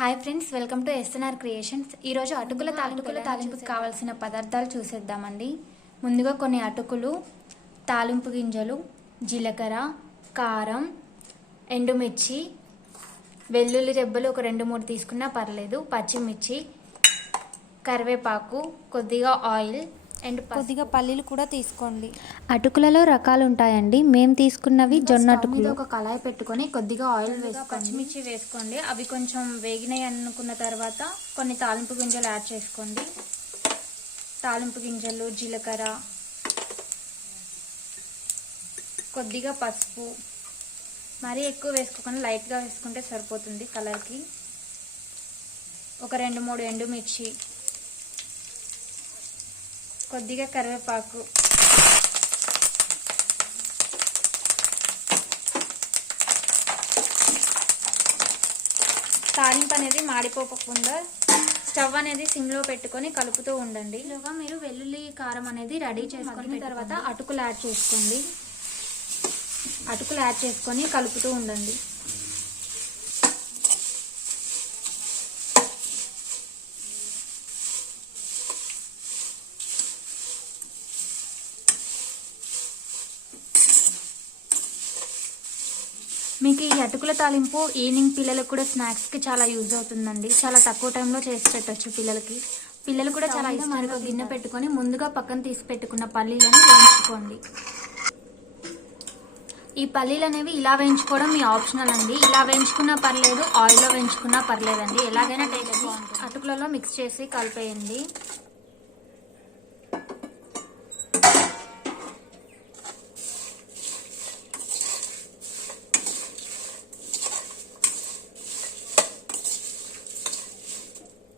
Hi friends, welcome to SNR creations. ఈరోజు అటుకుల తాలింపుకి కావాల్సిన పదార్థాలు చూసేద్దామండి. ముందుగా కొన్ని అటుకులు, తాలింపు గింజలు, జీలకర్ర, కారం, ఎండుమిర్చి, వెల్లుల్లి రెబ్బలు ఒక 2-3 తీసుకున్నా పర్లేదు, పచ్చిమిర్చి, కరివేపాకు, కొద్దిగా ఆయిల్ అండ్ కొద్దిగా పల్లీలు కూడా తీసుకోండి. అటుకులలో రకాలు ఉంటాయండి. మేము తీసుకున్నవి జొన్న అటుకులు. ఒక కళాయి పెట్టుకొని కొద్దిగా ఆయిల్ వేసుకొని పచ్చిమిర్చి వేసుకోండి. అవి కొంచెం వేగినాయి అనుకున్న తర్వాత కొన్ని తాలింపు గింజలు యాడ్ చేసుకోండి. తాలింపు గింజలు, జీలకర్ర, కొద్దిగా పసుపు, మరీ ఎక్కువ వేసుకోకుండా లైట్గా వేసుకుంటే సరిపోతుంది కలర్కి. ఒక 2-3 ఎండుమిర్చి, కొద్దిగా కరివేపాకు, తాలింపు అనేది మాడిపోకుండా స్టవ్ అనేది సిమ్లో పెట్టుకొని కలుపుతూ ఉండండి. ఇలాగా మీరు వెల్లుల్లి కారం అనేది రెడీ చేసుకున్న తర్వాత అటుకులు యాడ్ చేసుకోండి. అటుకులు యాడ్ చేసుకొని కలుపుతూ ఉండండి. మీకు ఈ అటుకుల తాలింపు ఈవినింగ్ పిల్లలకు కూడా స్నాక్స్కి చాలా యూజ్ అవుతుందండి. చాలా తక్కువ టైంలో చేసి పెట్టచ్చు పిల్లలకి. పిల్లలు కూడా చాలా ఇష్టంగా గిన్నె పెట్టుకొని ముందుగా పక్కన తీసి పెట్టుకున్న పల్లీలను వేయించుకోండి. ఈ పల్లీలు అనేవి ఇలా వేయించుకోవడం మీ ఆప్షనల్ అండి. ఇలా వేయించుకున్నా పర్లేదు, ఆయిల్లో వేయించుకున్నా పర్లేదండి. ఎలాగైనా టేస్ట్ బాగుంటుంది. అటుకులలో మిక్స్ చేసి కలిపేయండి.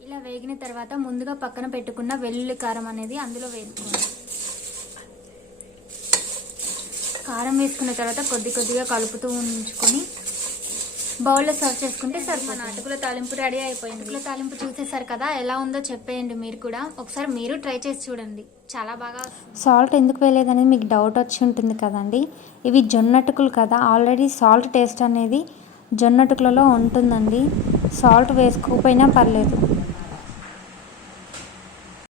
ఇలా వేగిన తర్వాత ముందుగా పక్కన పెట్టుకున్న వెల్లుల్లి కారం అనేది అందులో వేసుకోండి. కారం వేసుకున్న తర్వాత కొద్దిగా కలుపుతూ ఉంచుకొని బౌల్లో సర్వ్ చేసుకుంటే సరిపోతుంది. అటుకుల తాలింపు రెడీ అయిపోయింది. అటుకుల తాలింపు చూసేసారు కదా, ఎలా ఉందో చెప్పేయండి మీరు కూడా. ఒకసారి మీరు ట్రై చేసి చూడండి, చాలా బాగా. సాల్ట్ ఎందుకు వేయలేదనేది మీకు డౌట్ వచ్చి ఉంటుంది కదండి. ఇవి జొన్న అటుకులు కదా, ఆల్రెడీ సాల్ట్ టేస్ట్ అనేది జొన్న అటుకులలో ఉంటుందండి. సాల్ట్ వేసుకోకపోయినా పర్లేదు.